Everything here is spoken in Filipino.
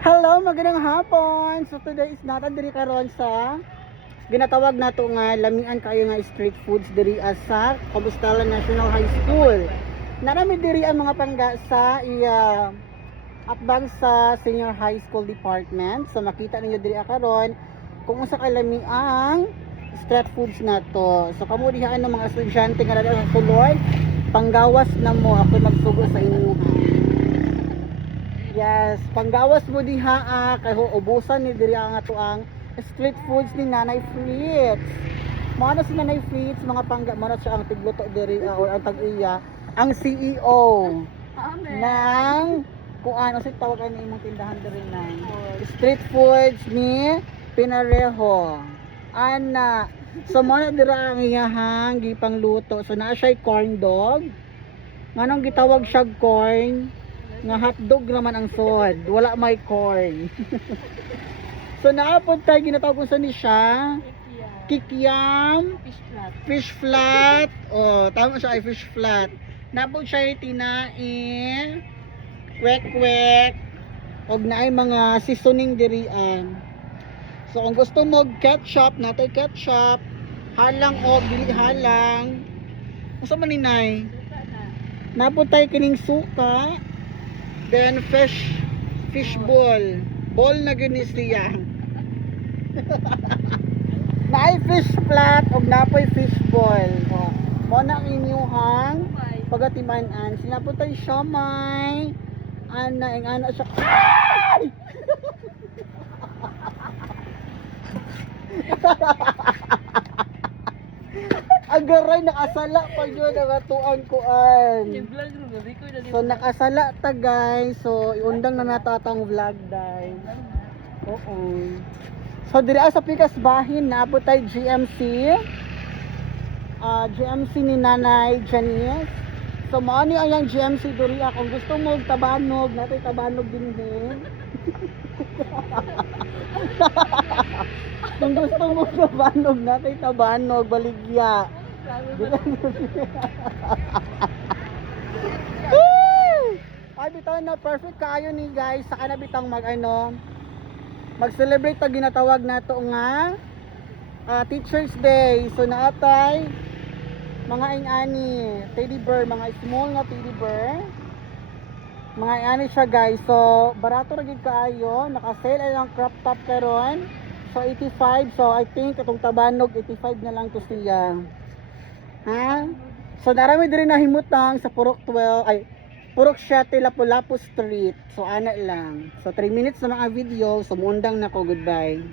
Hello, magandang hapon. So today is nata diri karon sa ginatawag nato nga lamian kayo nga street foods diri sa Compostela National High School. Narami diri ang mga pangga sa atbang sa Senior High School Department. So makita ninyo diri karon kung unsa kay lamiang street foods nato. So kamo diha ang mga estudyante nga dali sa sulod, panggawas na mo ako magsugo sa inyo. Yes, panggawas mo diha kay ubusan ni diri ang ato ang street foods ni Nanay Fritz. Mao na si Nanay Fritz mga pangga mo na siya ang tigluto diri or ang tag-iya ang CEO. Amen. Ng kung ano si tawag ani imong tindahan diri na street foods ni Pinareho. Ana, so mo na dira ang iyahang gipangluto. So naa siya corn dog. Nganong gitawag siya corn? Nga hotdog naman ang sod, wala may corn. So naapod tayo ginatawag kung saan ni siya kikiam, Fish flat. fish flat. Oh, tama siya ay fish flat. Naapod siya tinain, kwek-kwek, og naay mga seasoning dirian. So kung gusto mo ketchup, natay ketchup, halang o dili halang. Usa man ninay? Naapod tayo kining suka. Then fish ball. Ball na gini siya. Naay fish flat og napoy fish ball. Oh. Mo na ang inyuhang pagatiman-an. Sinaputay siomay. Ana ing ana siya. Ay! Agaray nakasala pa yun ang atuan kuan. I-vlog ro gabi ko na. So nakasala ta guys. So iundang na natatang vlog dai. Oo. So diri sa pikas bahin naabot tay GMC. GMC ni Nanay Janice. So mao ni ang GMC diri kung gusto mo og tabanog, natay tabanog din din. Kung gusto mo tabanog, natay tabanog baligya. Ay bitaw na perfect kaayo ni guys sa kana bitang mag-celebrate ta ginatawag nato nga Teachers Day. So naatay mga ingani teddy bear, mga small nga teddy bear. Mga ingani siya guys. So barato ra gid kaayo, naka-sale ang crop top karon. So 85. So I think atong tabanog 85 na lang to siya. Ha? So narami diri na himutang sa Purok 12 ay Purok 7 Lapu-Lapu Street. So ana lang. So 3 minutes na mga video. So mundang nako, goodbye.